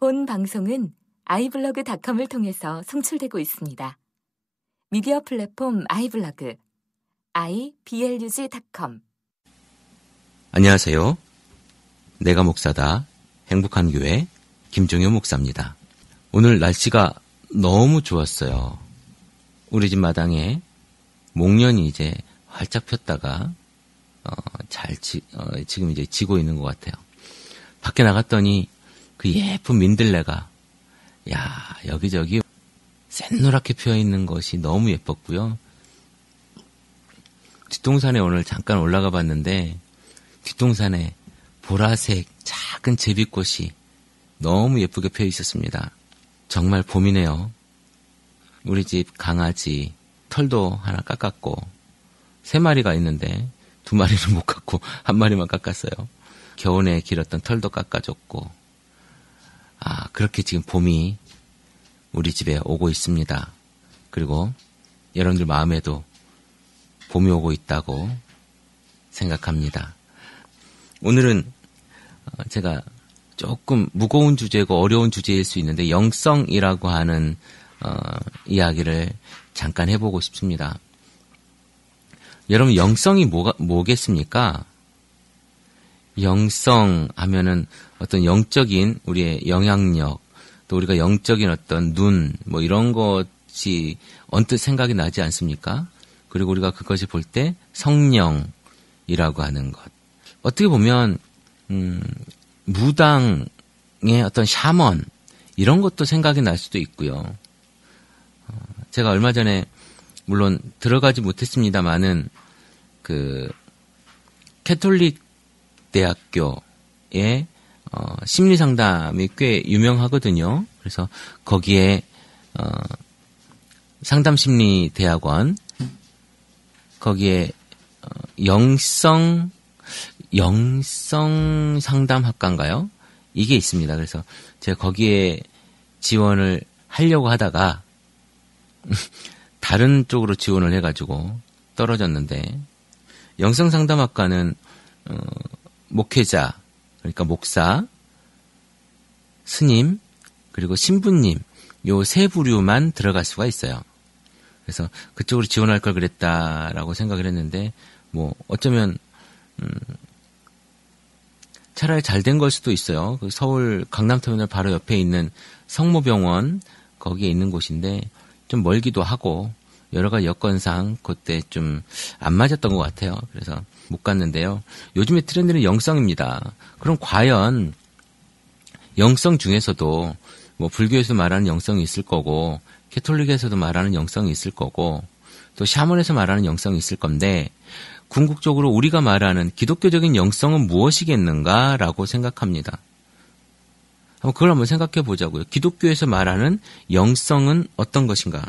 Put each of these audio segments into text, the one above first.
본 방송은 iblog.com을 통해서 송출되고 있습니다. 미디어 플랫폼 iblog, iblog.com. 안녕하세요. 내가 목사다 행복한 교회 김종효 목사입니다. 오늘 날씨가 너무 좋았어요. 우리 집 마당에 목련이 이제 활짝 폈다가 지금 이제 지고 있는 것 같아요. 밖에 나갔더니 그 예쁜 민들레가 여기저기 샛노랗게 피어있는 것이 너무 예뻤고요. 뒷동산에 오늘 잠깐 올라가 봤는데 뒷동산에 보라색 작은 제비꽃이 너무 예쁘게 피어 있었습니다. 정말 봄이네요. 우리 집 강아지 털도 하나 깎았고 3마리가 있는데 2마리는 못 깎고 1마리만 깎았어요. 겨우내 길었던 털도 깎아줬고 그렇게 지금 봄이 우리 집에 오고 있습니다. 그리고 여러분들 마음에도 봄이 오고 있다고 생각합니다. 오늘은 제가 조금 무거운 주제고 어려운 주제일 수 있는데 영성이라고 하는 이야기를 잠깐 해보고 싶습니다. 여러분 영성이 뭐겠습니까? 영성 하면은 어떤 영적인 우리의 영향력, 또 우리가 영적인 어떤 눈, 이런 것이 언뜻 생각이 나지 않습니까? 그리고 우리가 그것이 볼 때 성령이라고 하는 것. 어떻게 보면, 무당의 어떤 샤먼, 이런 것도 생각이 날 수도 있고요. 제가 얼마 전에, 물론 들어가지 못했습니다만은, 캐톨릭 대학교의 심리상담이 꽤 유명하거든요. 그래서 거기에 상담심리대학원 거기에 영성 상담학과인가요? 이게 있습니다. 그래서 제가 거기에 지원을 하려고 하다가 다른 쪽으로 지원을 해가지고 떨어졌는데 영성상담학과는 목회자, 그러니까 목사, 스님, 그리고 신부님, 요 3부류만 들어갈 수가 있어요. 그래서 그쪽으로 지원할 걸 그랬다라고 생각을 했는데, 어쩌면, 차라리 잘 된 걸 수도 있어요. 그 서울 강남터미널 바로 옆에 있는 성모병원, 거기에 있는 곳인데, 좀 멀기도 하고, 여러 가지 여건상 그때 좀 안 맞았던 것 같아요. 그래서 못 갔는데요. 요즘의 트렌드는 영성입니다. 그럼 과연 영성 중에서도 불교에서 말하는 영성이 있을 거고 캐톨릭에서도 말하는 영성이 있을 거고 또 샤먼에서 말하는 영성이 있을 건데 궁극적으로 우리가 말하는 기독교적인 영성은 무엇이겠는가라고 생각합니다. 그걸 한번 생각해 보자고요. 기독교에서 말하는 영성은 어떤 것인가?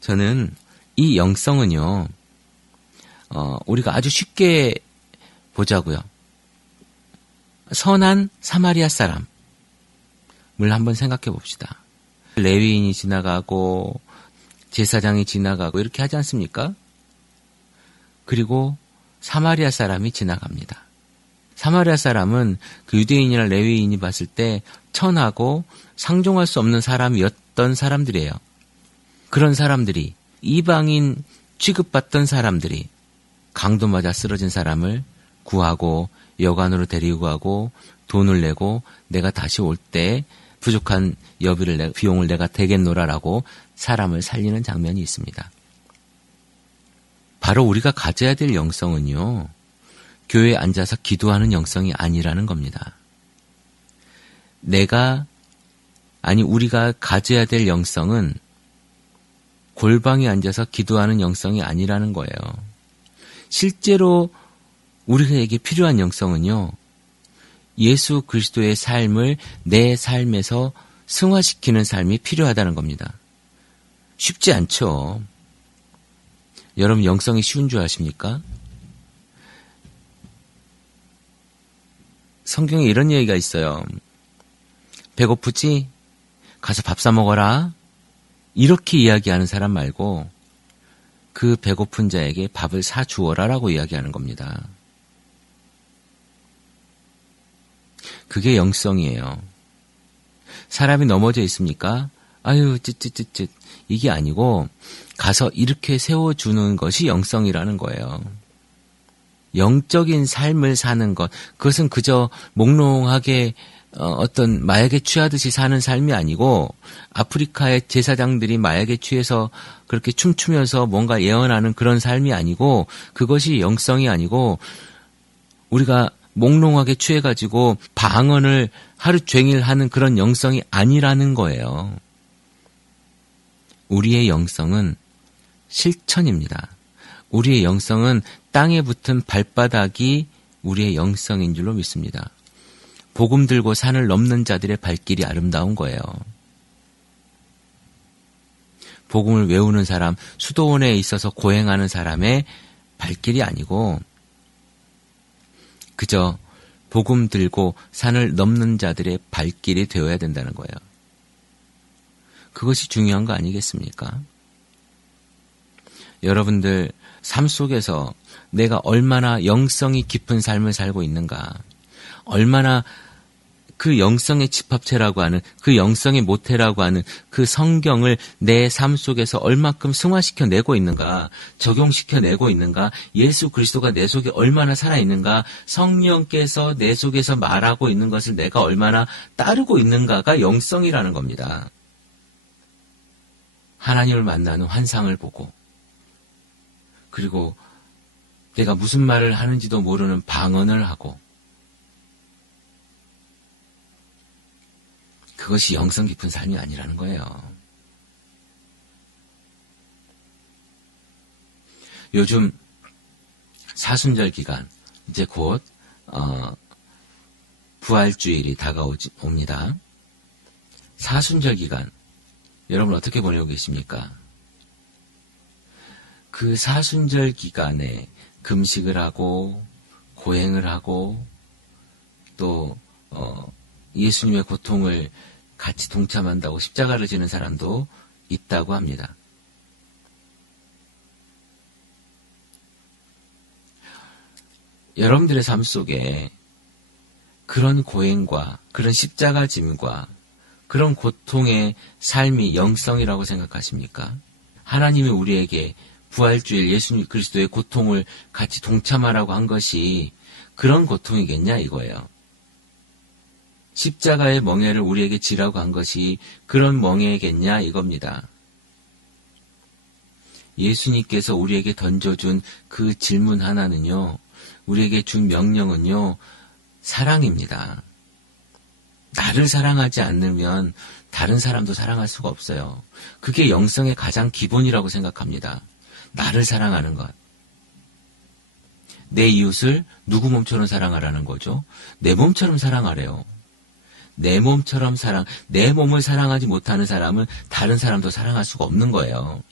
저는 이 영성은요, 우리가 아주 쉽게 보자고요. 선한 사마리아 사람을 한번 생각해 봅시다. 레위인이 지나가고 제사장이 지나가고 이렇게 하지 않습니까? 그리고 사마리아 사람이 지나갑니다. 사마리아 사람은 그 유대인이나 레위인이 봤을 때 천하고 상종할 수 없는 사람이었던 사람들이에요. 그런 사람들이 이방인 취급받던 사람들이 강도 맞아 쓰러진 사람을 구하고 여관으로 데리고 가고 돈을 내고 내가 다시 올 때 부족한 비용을 내가 대겠노라라고 사람을 살리는 장면이 있습니다. 바로 우리가 가져야 될 영성은요. 교회에 앉아서 기도하는 영성이 아니라는 겁니다. 우리가 가져야 될 영성은 골방에 앉아서 기도하는 영성이 아니라는 거예요. 실제로 우리에게 필요한 영성은요. 예수 그리스도의 삶을 내 삶에서 승화시키는 삶이 필요하다는 겁니다. 쉽지 않죠. 여러분 영성이 쉬운 줄 아십니까? 성경에 이런 얘기가 있어요. 배고프지? 가서 밥 사 먹어라. 이렇게 이야기하는 사람 말고 그 배고픈 자에게 밥을 사주어라라고 이야기하는 겁니다. 그게 영성이에요. 사람이 넘어져 있습니까? 아유, 쯧쯧쯧쯧. 이게 아니고 가서 이렇게 세워주는 것이 영성이라는 거예요. 영적인 삶을 사는 것, 그것은 그저 몽롱하게 어떤 마약에 취하듯이 사는 삶이 아니고, 아프리카의 제사장들이 마약에 취해서 그렇게 춤추면서 뭔가 예언하는 그런 삶이 아니고, 그것이 영성이 아니고, 우리가 몽롱하게 취해가지고 방언을 하루 종일 하는 그런 영성이 아니라는 거예요. 우리의 영성은 실천입니다. 우리의 영성은 땅에 붙은 발바닥이 우리의 영성인 줄로 믿습니다. 복음 들고 산을 넘는 자들의 발길이 아름다운 거예요. 복음을 외우는 사람, 수도원에 있어서 고행하는 사람의 발길이 아니고 그저 복음 들고 산을 넘는 자들의 발길이 되어야 된다는 거예요. 그것이 중요한 거 아니겠습니까? 여러분들 삶 속에서 내가 얼마나 영성이 깊은 삶을 살고 있는가, 얼마나 그 영성의 집합체라고 하는, 그 영성의 모태라고 하는 그 성경을 내 삶 속에서 얼마큼 승화시켜내고 있는가, 적용시켜내고 있는가, 예수 그리스도가 내 속에 얼마나 살아있는가, 성령께서 내 속에서 말하고 있는 것을 내가 얼마나 따르고 있는가가 영성이라는 겁니다. 하나님을 만나는 환상을 보고, 그리고 내가 무슨 말을 하는지도 모르는 방언을 하고, 그것이 영성 깊은 삶이 아니라는 거예요. 요즘 사순절 기간, 이제 곧 부활주일이 다가옵니다. 사순절 기간, 여러분 어떻게 보내고 계십니까? 그 사순절 기간에 금식을 하고 고행을 하고 또 예수님의 고통을 같이 동참한다고 십자가를 지는 사람도 있다고 합니다. 여러분들의 삶 속에 그런 고행과 그런 십자가 짐과 그런 고통의 삶이 영성이라고 생각하십니까? 하나님이 우리에게 부활주일 예수님 그리스도의 고통을 같이 동참하라고 한 것이 그런 고통이겠냐 이거예요. 십자가의 멍에를 우리에게 지라고 한 것이 그런 멍에겠냐 이겁니다. 예수님께서 우리에게 던져준 그 질문 하나는요, 우리에게 준 명령은요, 사랑입니다. 나를 사랑하지 않으면 다른 사람도 사랑할 수가 없어요. 그게 영성의 가장 기본이라고 생각합니다. 나를 사랑하는 것. 내 이웃을 누구 몸처럼 사랑하라는 거죠? 내 몸처럼 사랑하래요. 내 몸처럼 내 몸을 사랑하지 못하는 사람은 다른 사람도 사랑할 수가 없는 거예요.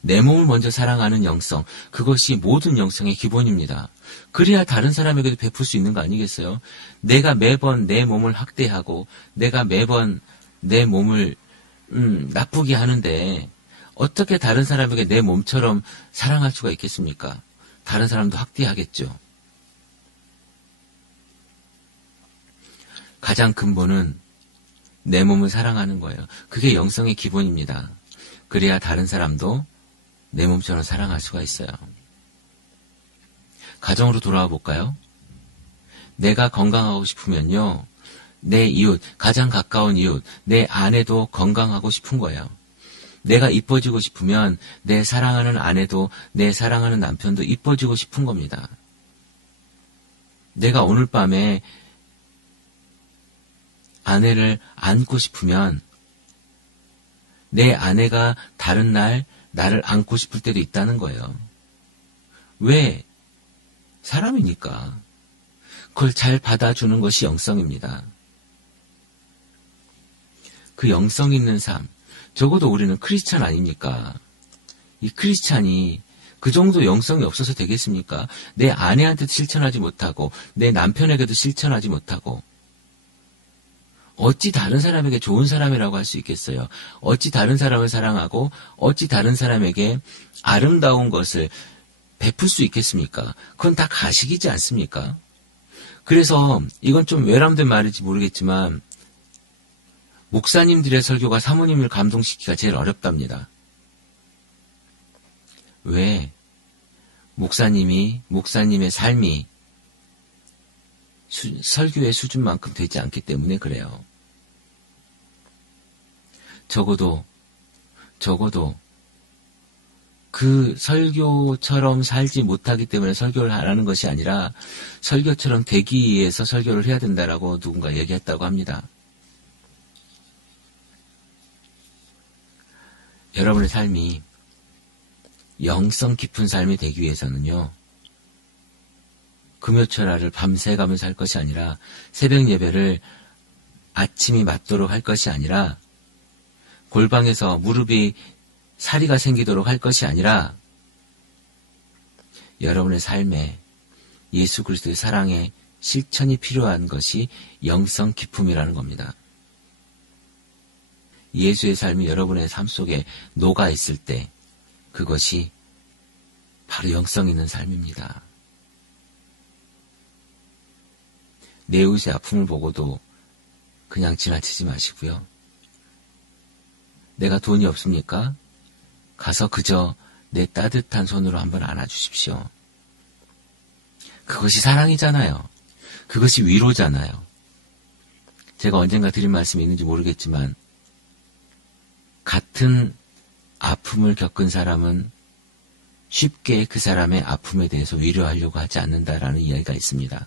내 몸을 먼저 사랑하는 영성, 그것이 모든 영성의 기본입니다. 그래야 다른 사람에게도 베풀 수 있는 거 아니겠어요? 내가 매번 내 몸을 학대하고 내가 매번 내 몸을 나쁘게 하는데 어떻게 다른 사람에게 내 몸처럼 사랑할 수가 있겠습니까? 다른 사람도 학대하겠죠. 가장 근본은 내 몸을 사랑하는 거예요. 그게 영성의 기본입니다. 그래야 다른 사람도 내 몸처럼 사랑할 수가 있어요. 가정으로 돌아와 볼까요? 내가 건강하고 싶으면요, 내 이웃, 가장 가까운 이웃, 내 아내도 건강하고 싶은 거예요. 내가 이뻐지고 싶으면 내 사랑하는 아내도 내 사랑하는 남편도 이뻐지고 싶은 겁니다. 내가 오늘 밤에 아내를 안고 싶으면 내 아내가 다른 날 나를 안고 싶을 때도 있다는 거예요. 왜? 사람이니까. 그걸 잘 받아주는 것이 영성입니다. 그 영성 있는 삶, 적어도 우리는 크리스찬 아닙니까? 이 크리스찬이 그 정도 영성이 없어서 되겠습니까? 내 아내한테도 실천하지 못하고 내 남편에게도 실천하지 못하고 어찌 다른 사람에게 좋은 사람이라고 할 수 있겠어요? 어찌 다른 사람을 사랑하고 어찌 다른 사람에게 아름다운 것을 베풀 수 있겠습니까? 그건 다 가식이지 않습니까? 그래서 이건 좀 외람된 말인지 모르겠지만 목사님들의 설교가 사모님을 감동시키기가 제일 어렵답니다. 왜? 목사님의 삶이 설교의 수준만큼 되지 않기 때문에 그래요. 적어도 그 설교처럼 살지 못하기 때문에 설교를 하라는 것이 아니라 설교처럼 되기 위해서 설교를 해야 된다라고 누군가 얘기했다고 합니다. 여러분의 삶이 영성 깊은 삶이 되기 위해서는요, 금요철야를 밤새 가면서 할 것이 아니라 새벽 예배를 아침이 맞도록 할 것이 아니라 골방에서 무릎이 사리가 생기도록 할 것이 아니라 여러분의 삶에 예수 그리스도의 사랑의 실천이 필요한 것이 영성 깊음이라는 겁니다. 예수의 삶이 여러분의 삶 속에 녹아 있을 때 그것이 바로 영성 있는 삶입니다. 내 이웃의 아픔을 보고도 그냥 지나치지 마시고요. 내가 돈이 없습니까? 가서 그저 내 따뜻한 손으로 한번 안아주십시오. 그것이 사랑이잖아요. 그것이 위로잖아요. 제가 언젠가 드린 말씀이 있는지 모르겠지만 같은 아픔을 겪은 사람은 쉽게 그 사람의 아픔에 대해서 위로하려고 하지 않는다라는 이야기가 있습니다.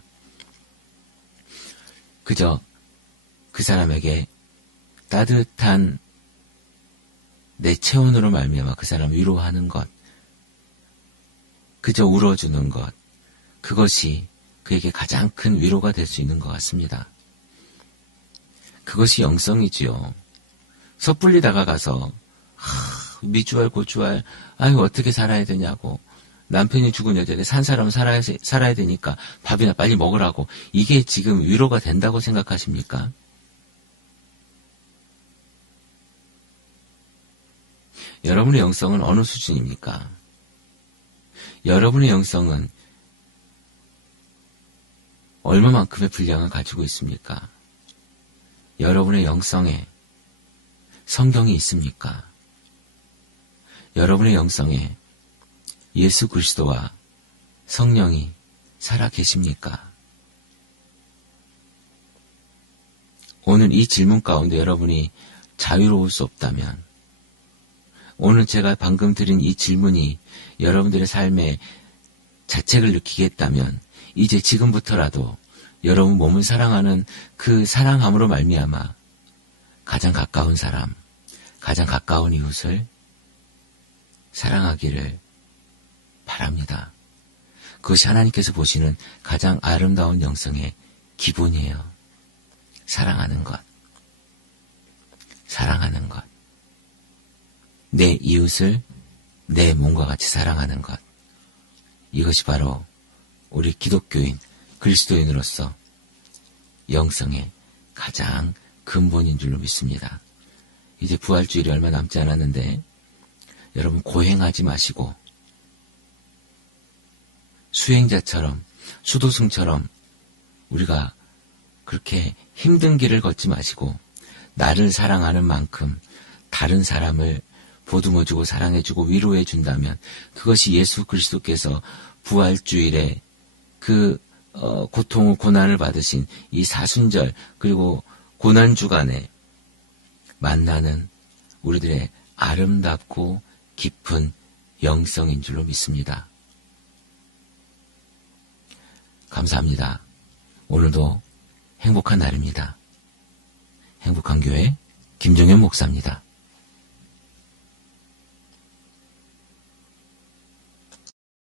그저 그 사람에게 따뜻한 내 체온으로 말미암아 그 사람을 위로하는 것, 그저 울어주는 것, 그것이 그에게 가장 큰 위로가 될 수 있는 것 같습니다. 그것이 영성이지요. 섣불리 다가가서 미주알 고주알 아유 어떻게 살아야 되냐고, 남편이 죽은 여자인데 산 사람은 살아야 되니까 밥이나 빨리 먹으라고, 이게 지금 위로가 된다고 생각하십니까? 여러분의 영성은 어느 수준입니까? 여러분의 영성은 얼마만큼의 분량을 가지고 있습니까? 여러분의 영성에 성경이 있습니까? 여러분의 영성에 예수 그리스도와 성령이 살아 계십니까? 오늘 이 질문 가운데 여러분이 자유로울 수 없다면, 오늘 제가 방금 드린 이 질문이 여러분들의 삶에 자책을 느끼게 했다면 이제 지금부터라도 여러분 몸을 사랑하는 그 사랑함으로 말미암아 가장 가까운 사람, 가장 가까운 이웃을 사랑하기를 바랍니다. 그것이 하나님께서 보시는 가장 아름다운 영성의 기본이에요. 사랑하는 것. 사랑하는 것. 내 이웃을 내 몸과 같이 사랑하는 것. 이것이 바로 우리 기독교인, 그리스도인으로서 영성의 가장 근본인 줄로 믿습니다. 이제 부활주일이 얼마 남지 않았는데 여러분 고행하지 마시고 수행자처럼, 수도승처럼 우리가 그렇게 힘든 길을 걷지 마시고 나를 사랑하는 만큼 다른 사람을 보듬어주고 사랑해주고 위로해준다면 그것이 예수 그리스도께서 부활주일에 그 고통을 고난을 받으신 이 사순절 그리고 고난주간에 만나는 우리들의 아름답고 깊은 영성인 줄로 믿습니다. 감사합니다. 오늘도 행복한 날입니다. 행복한 교회 김종현 목사입니다.